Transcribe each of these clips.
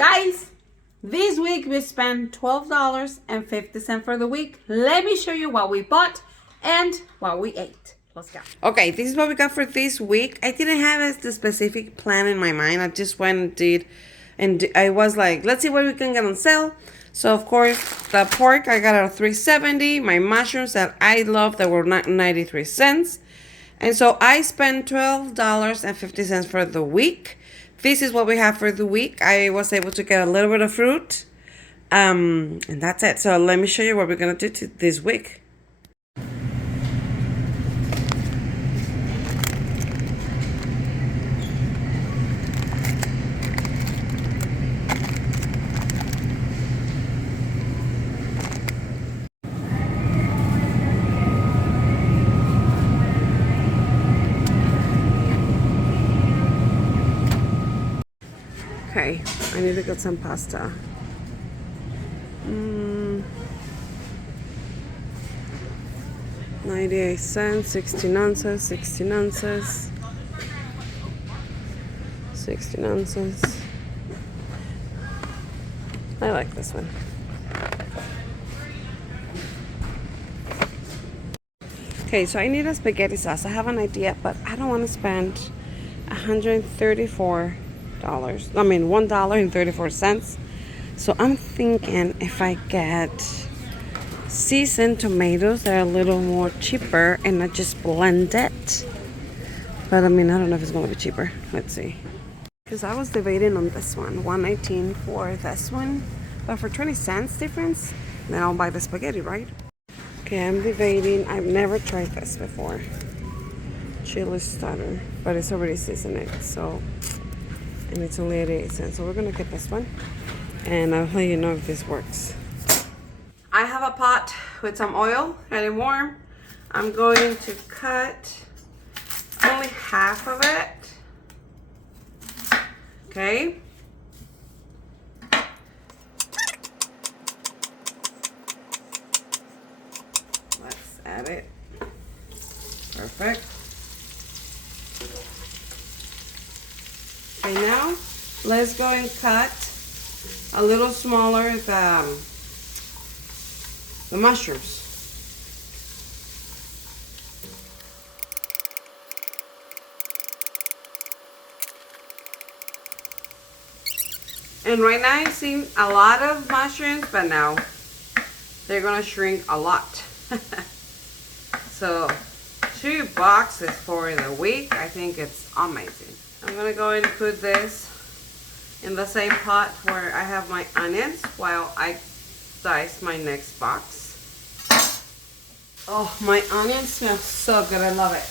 Guys, this week we spent $12.50 for the week. Let me show you what we bought and what we ate. Let's go. Okay, this is what we got for this week. I didn't have the specific plan in my mind. I just went and did, and I was like, let's see what we can get on sale. So of course, the pork I got at $3.70. My mushrooms that I love that were 93 cents. And so I spent $12.50 for the week. This is what we have for the week. I was able to get a little bit of fruit. And that's it. So let me show you what we're going to do this week. Okay, I need to get some pasta. 98 cents, 16 ounces, 16 ounces, 16 ounces. I like this one. Okay, so I need a spaghetti sauce. I have an idea, but I don't want to spend $1.34. So I'm thinking if I get seasoned tomatoes, they're a little more cheaper, and I just blend it. But I mean, I don't know if it's going to be cheaper. Let's see. Because I was debating on this one, $1.19 for this one, but for 20 cents difference, then I'll buy the spaghetti, right? Okay, I'm debating. I've never tried this before. Chili starter, but it's already seasoned, so, and it's only 88 cents. So we're gonna get this one, and I'll let you know if this works. I have a pot with some oil, getting warm. I'm going to cut only half of it. Okay. Let's add it. Perfect. Okay, now let's go and cut a little smaller the mushrooms. And right now I'm seeing a lot of mushrooms, but now they're gonna shrink a lot. So 2 boxes for the week. I think it's amazing. I'm gonna go and put this in the same pot where I have my onions while I dice my next box. Oh, my onions smell so good. I love it.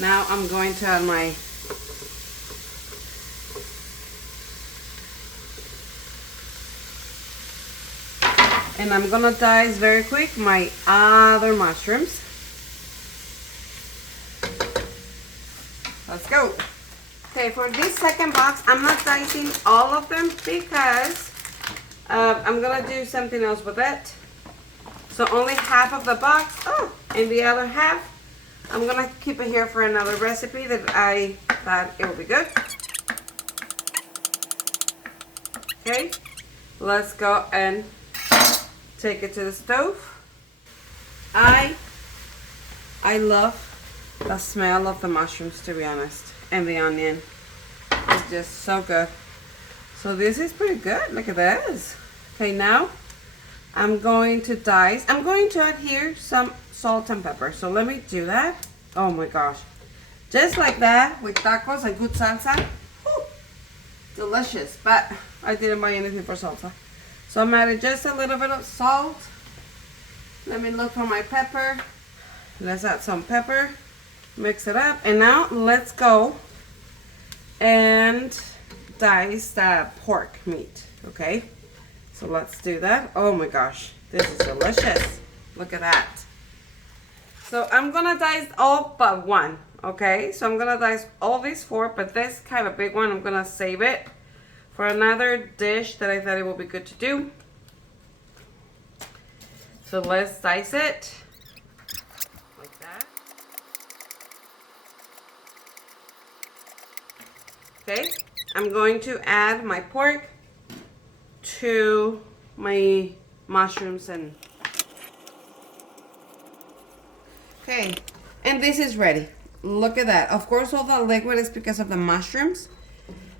Now I'm going to add my and I'm gonna dice very quick my other mushrooms. Let's go. Okay, for this second box, I'm not dicing all of them because I'm gonna do something else with it. So only half of the box. Oh, and the other half, I'm gonna keep it here for another recipe that I thought it would be good. Okay, let's go and take it to the stove. I love the smell of the mushrooms, to be honest, and the onion. It's just so good. So this is pretty good. Look at this. Okay, now I'm going to dice. I'm going to add here some salt and pepper. So let me do that. Oh my gosh. Just like that with tacos and good salsa. Woo, delicious. But I didn't buy anything for salsa. So I'm adding just a little bit of salt. Let me look for my pepper. Let's add some pepper. Mix it up. And now let's go and dice the pork meat. Okay. So let's do that. Oh my gosh. This is delicious. Look at that. So I'm going to dice all but one. Okay. So I'm going to dice all these 4. But this kind of big one, I'm going to save it for another dish that I thought it would be good to do. So let's dice it like that. Okay, I'm going to add my pork to my mushrooms and okay, and this is ready. Look at that. Of course, all the liquid is because of the mushrooms,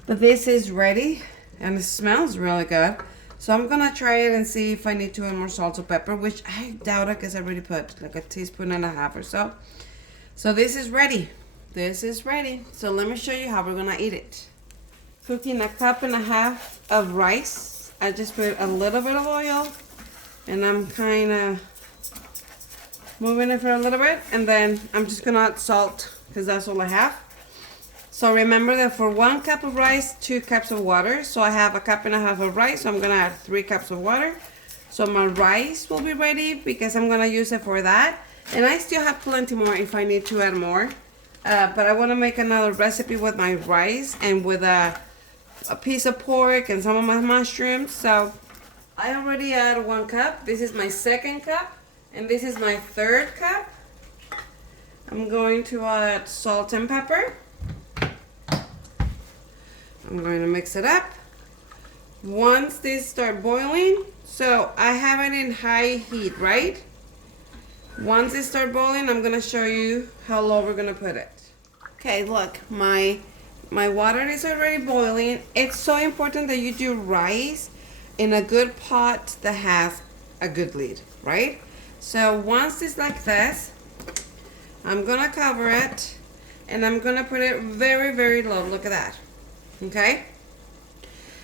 but this is ready and it smells really good. So I'm gonna try it and see if I need to add more salt or pepper, which I doubt it because I already put like 1.5 teaspoons or so. So this is ready. This is ready. So let me show you how we're gonna eat it. Cooking 1.5 cups of rice. I just put a little bit of oil and I'm kind of moving it for a little bit, and then I'm just gonna add salt because that's all I have. So remember that for 1 cup of rice, 2 cups of water. So I have 1.5 cups of rice, so I'm gonna add 3 cups of water. So my rice will be ready because I'm gonna use it for that. And I still have plenty more if I need to add more. But I wanna make another recipe with my rice and with a piece of pork and some of my mushrooms. So I already added 1 cup. This is my 2nd cup. And this is my 3rd cup. I'm going to add salt and pepper. I'm going to mix it up. Once these start boiling, so I have it in high heat, right? Once they start boiling, I'm gonna show you how low we're gonna put it. Okay, look, my water is already boiling. It's so important that you do rice in a good pot that has a good lid, right? So once it's like this, I'm gonna cover it and I'm gonna put it very, very low. Look at that. Okay?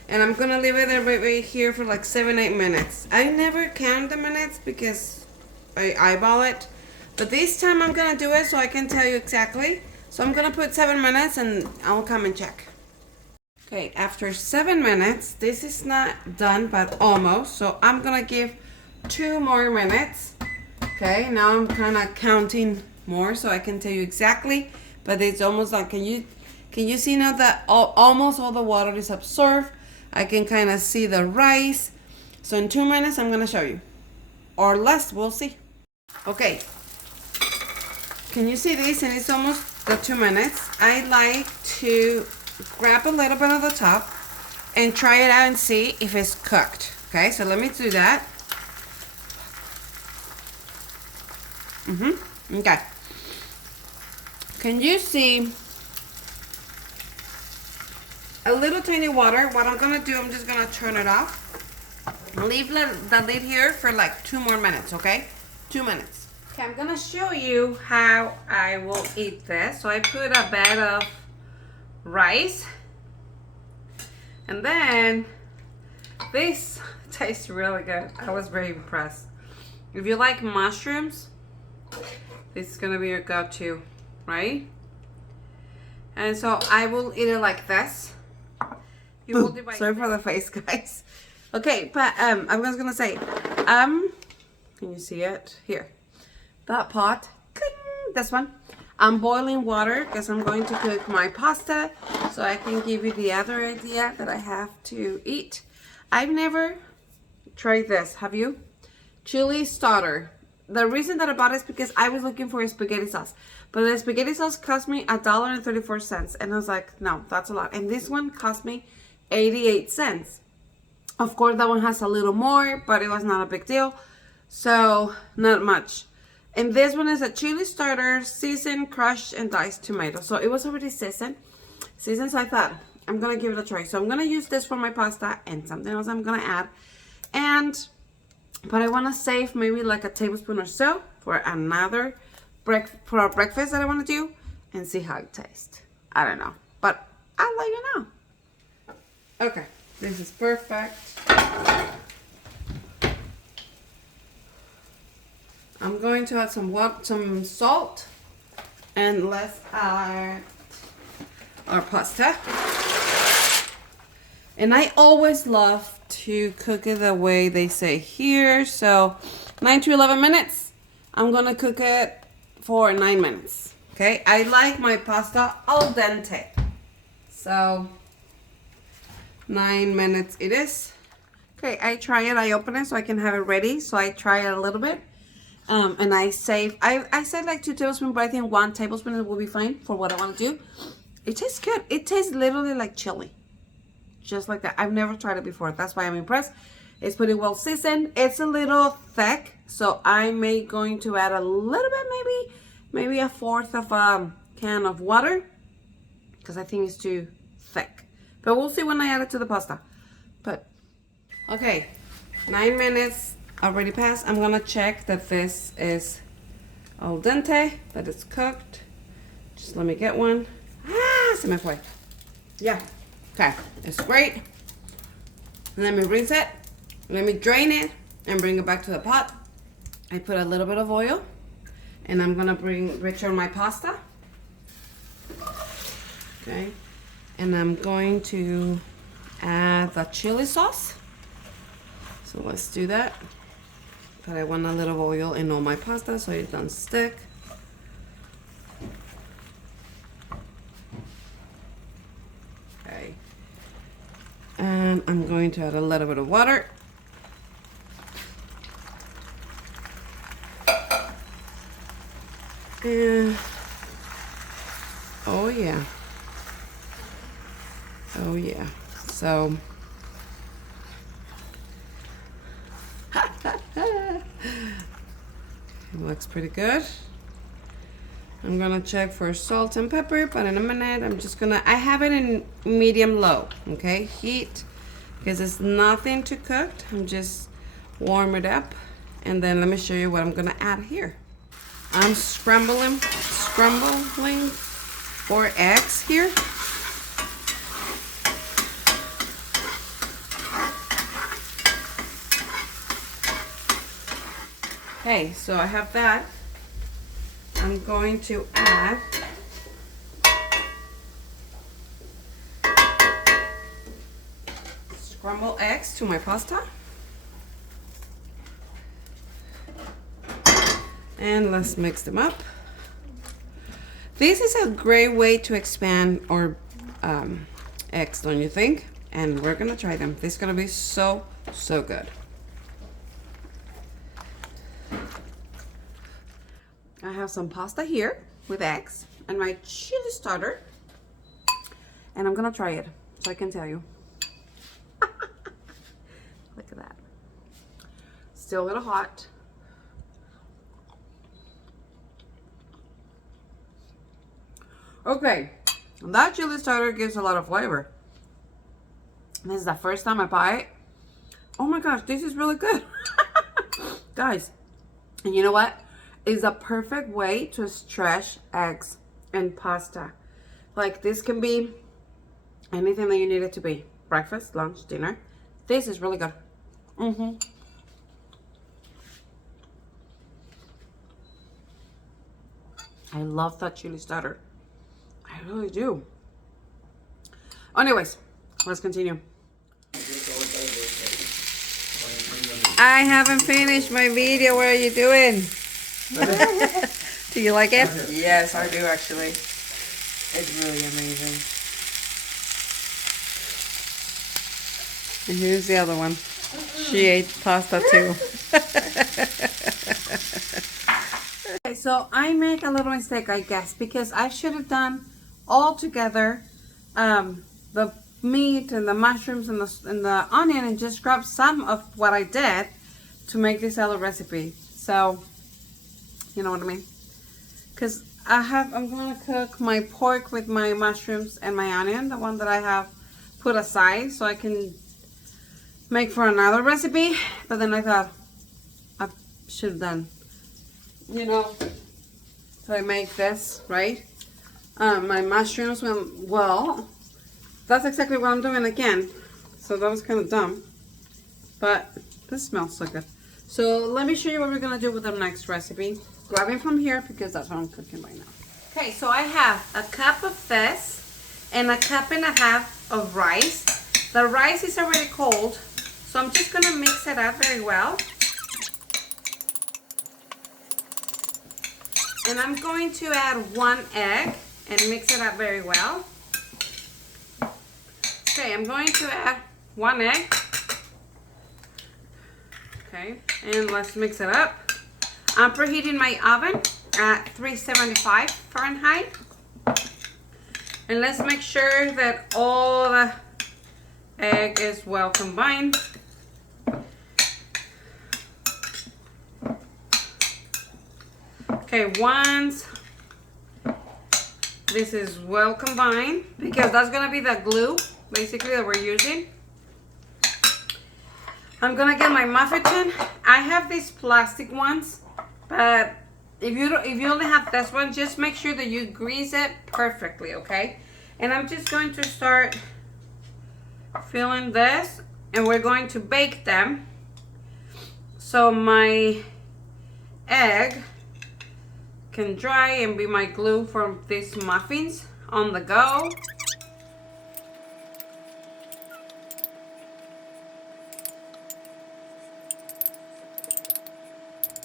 And I'm gonna leave it there right here for like 7-8 minutes. I never count the minutes because I eyeball it. But this time I'm gonna do it so I can tell you exactly. So I'm gonna put 7 minutes and I'll come and check. Okay, after 7 minutes, this is not done, but almost. So I'm gonna give 2 more minutes. Okay, now I'm kind of counting more so I can tell you exactly, but it's almost like, can you see now that almost all the water is absorbed? I can kind of see the rice. So in 2 minutes, I'm going to show you, or less, we'll see. Okay, can you see this? And it's almost the 2 minutes. I like to grab a little bit of the top and try it out and see if it's cooked. Okay, so let me do that. Okay. Can you see a little tiny water? What I'm gonna do, I'm just gonna turn it off. Leave the lid here for like 2 more minutes, okay? 2 minutes. Okay, I'm gonna show you how I will eat this. So I put a bed of rice, and then this tastes really good. I was very impressed. If you like mushrooms, this is gonna be your go-to, right? And so I will eat it like this. You will divide. Sorry for the face, guys. Okay, but I was gonna say, can you see it? Here, that pot, cling, this one. I'm boiling water because I'm going to cook my pasta, so I can give you the other idea that I have to eat. I've never tried this. Have you? Chili starter. The reason that I bought it is because I was looking for a spaghetti sauce. But the spaghetti sauce cost me $1.34. And I was like, no, that's a lot. And this one cost me 88 cents. Of course, that one has a little more, but it was not a big deal. So, not much. And this one is a chili starter, seasoned, crushed, and diced tomato. So, it was already seasoned. So I thought, I'm going to give it a try. So, I'm going to use this for my pasta and something else I'm going to add. But I want to save maybe like a tablespoon or so for another breakfast that I want to do and see how it tastes. I don't know, but I'll let you know. Okay, this is perfect. I'm going to add some salt, and let's add our pasta. And I always love to cook it the way they say here. So 9 to 11 minutes. I'm gonna cook it for 9 minutes. Okay, I like my pasta al dente. So 9 minutes it is. Okay, I try it, I open it so I can have it ready. So I try it a little bit. And I said like 2 tablespoons, but I think 1 tablespoon will be fine for what I want to do. It tastes good. It tastes literally like chili. just like that. I've never tried it before. That's why I'm impressed. It's pretty well seasoned. It's a little thick, so I'm going to add a little bit, maybe a fourth of a can of water, because I think it's too thick. But we'll see when I add it to the pasta. But okay, 9 minutes already passed. I'm gonna check that this is al dente, that it's cooked. Just let me get one. Se me fue. Yeah, okay, it's great. Let me rinse it. Let me drain it and bring it back to the pot. I put a little bit of oil, and I'm gonna return my pasta. Okay, and I'm going to add the chili sauce. So let's do that. But I want a little oil in all my pasta so it doesn't stick. Okay, and I'm going to add a little bit of water. And oh yeah, so it looks pretty good. I'm gonna check for salt and pepper, but in a minute I have it in medium low, okay, heat, because it's nothing too cooked. I'm just warm it up, and then let me show you what I'm gonna add here. I'm scrambling 4 eggs here. Okay, so I have that. I'm going to add scrambled eggs to my pasta. And let's mix them up. This is a great way to expand our eggs, don't you think? And we're gonna try them. This is gonna be so good. I have some pasta here with eggs and my chili starter, and I'm gonna try it so I can tell you. Look at that. Still a little hot. Okay, that chili starter gives a lot of flavor. This is the first time I buy it. Oh my gosh, this is really good. Guys, and you know what? It's a perfect way to stretch eggs and pasta. Like, this can be anything that you need it to be. Breakfast, lunch, dinner. This is really good. I love that chili starter. I really do. Anyways, let's continue. I haven't finished my video. What are you doing? Do you like it? Yes, I do actually. It's really amazing. And here's the other one. She ate pasta too. Okay, so I make a little mistake, I guess, because I should have done all together the meat and the mushrooms and the onion, and just grab some of what I did to make this other recipe. So you know what I mean? Because I'm gonna cook my pork with my mushrooms and my onion, the one that I have put aside so I can make for another recipe. But then I thought I should have done, you know, so I make this, right? My mushrooms, well, that's exactly what I'm doing again. So that was kind of dumb, but this smells so good. So let me show you what we're gonna do with the next recipe. Grabbing from here because that's what I'm cooking right now. Okay, so I have a cup of this and a cup and a half of rice. The rice is already cold, so I'm just gonna mix it up very well. And I'm going to add 1 egg and mix it up very well. Okay, I'm going to add 1 egg. Okay, and let's mix it up. I'm preheating my oven at 375 Fahrenheit. And let's make sure that all the egg is well combined. Okay, once this is well combined, because that's gonna be the glue basically that we're using, I'm gonna get my muffin tin. I have these plastic ones, but if you only have this one, just make sure that you grease it perfectly, okay? And I'm just going to start filling this, and we're going to bake them. So my egg can dry and be my glue for these muffins on the go.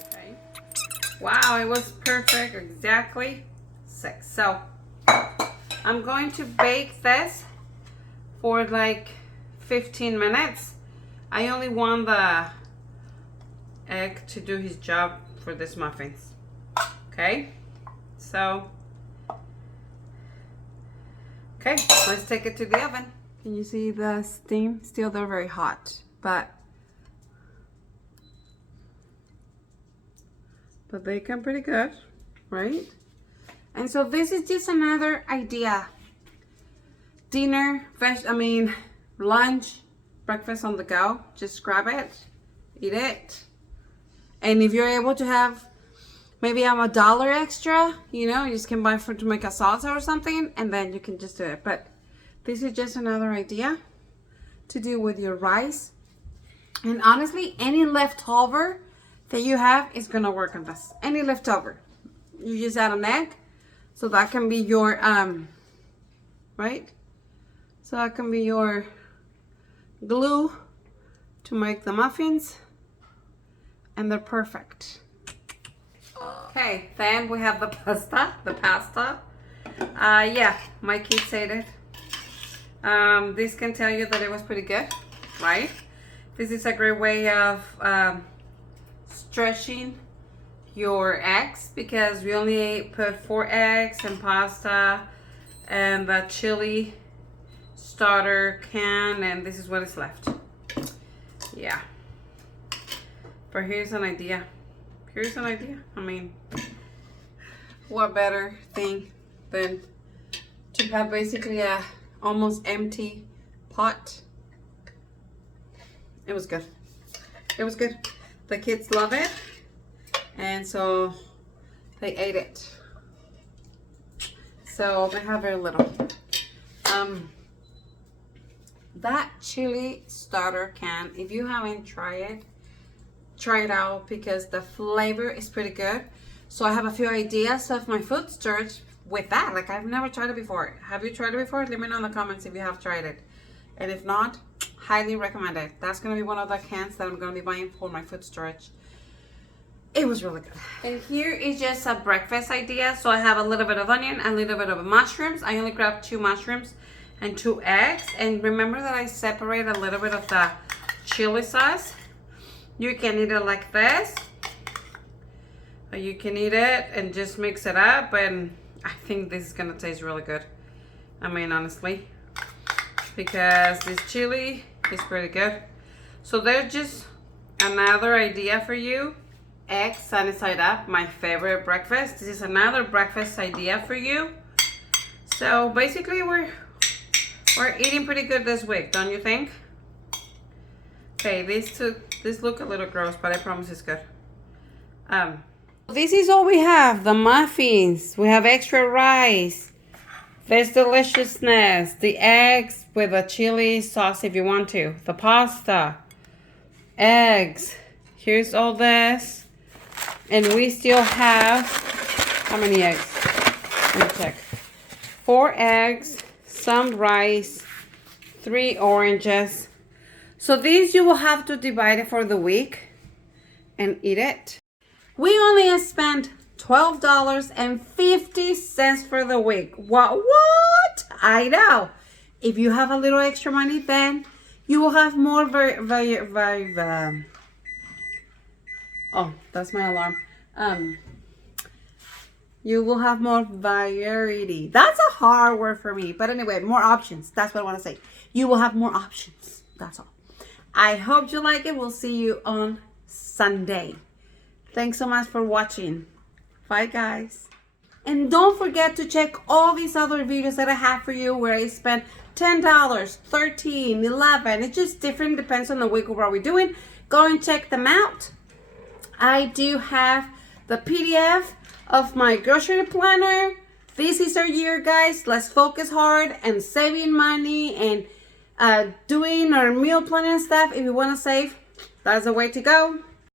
Okay. Wow, it was perfect, exactly 6. So I'm going to bake this for like 15 minutes. I only want the egg to do his job for these muffins. Okay, so, okay, let's take it to the oven. Can you see the steam? Still, they're very hot, but they come pretty good, right? And so this is just another idea. Dinner, lunch, breakfast on the go. Just grab it, eat it. And if you're able to have maybe $1 extra, you know, you just can buy to make a salsa or something, and then you can just do it. But this is just another idea to do with your rice. And honestly, any leftover that you have is gonna work on this. Any leftover, you just add an egg, so that can be your right. So that can be your glue to make the muffins, and they're perfect. Okay, then we have the pasta. Yeah, my kids ate it. This can tell you that it was pretty good, right? This is a great way of stretching your eggs, because we only put 4 eggs and pasta and the chili starter can, and this is what is left. Yeah. But here's an idea. I mean, what better thing than to have basically a almost empty pot. It was good. The kids love it, and so they ate it. So they have very little. That chili starter can, if you haven't tried it, try it out, because the flavor is pretty good. So I have a few ideas of my food storage with that. Like, I've never tried it before. Have you tried it before? Let me know in the comments if you have tried it. And if not, highly recommend it. That's gonna be one of the cans that I'm gonna be buying for my food storage. It was really good. And here is just a breakfast idea. So I have a little bit of onion, a little bit of mushrooms. I only grabbed 2 mushrooms and 2 eggs. And remember that I separate a little bit of the chili sauce. You can eat it like this, or you can eat it and just mix it up, and I think this is gonna taste really good. I mean, honestly, because this chili is pretty good. So there's just another idea for you. Eggs sunny side up, my favorite breakfast. This is another breakfast idea for you. So basically we're eating pretty good this week, don't you think? Okay, these look a little gross, but I promise it's good. This is all we have. The muffins. We have extra rice. There's deliciousness. The eggs with a chili sauce if you want to. The pasta. Eggs. Here's all this. And we still have, how many eggs? Let me check. 4 eggs, some rice, 3 oranges. So these you will have to divide it for the week and eat it. We only spent $12.50 for the week. What? I know. If you have a little extra money, then you will have more oh, that's my alarm. You will have more variety. That's a hard word for me. But anyway, more options. That's what I want to say. you will have more options. That's all. I hope you like it. We'll see you on Sunday. Thanks so much for watching. Bye, guys. And don't forget to check all these other videos that I have for you where I spent $10, $13, $11. It's just different, depends on the week of what we're doing. Go and check them out. I do have the PDF of my grocery planner. This is our year, guys. Let's focus hard and saving money and doing our meal planning stuff. If you want to save, that's the way to go.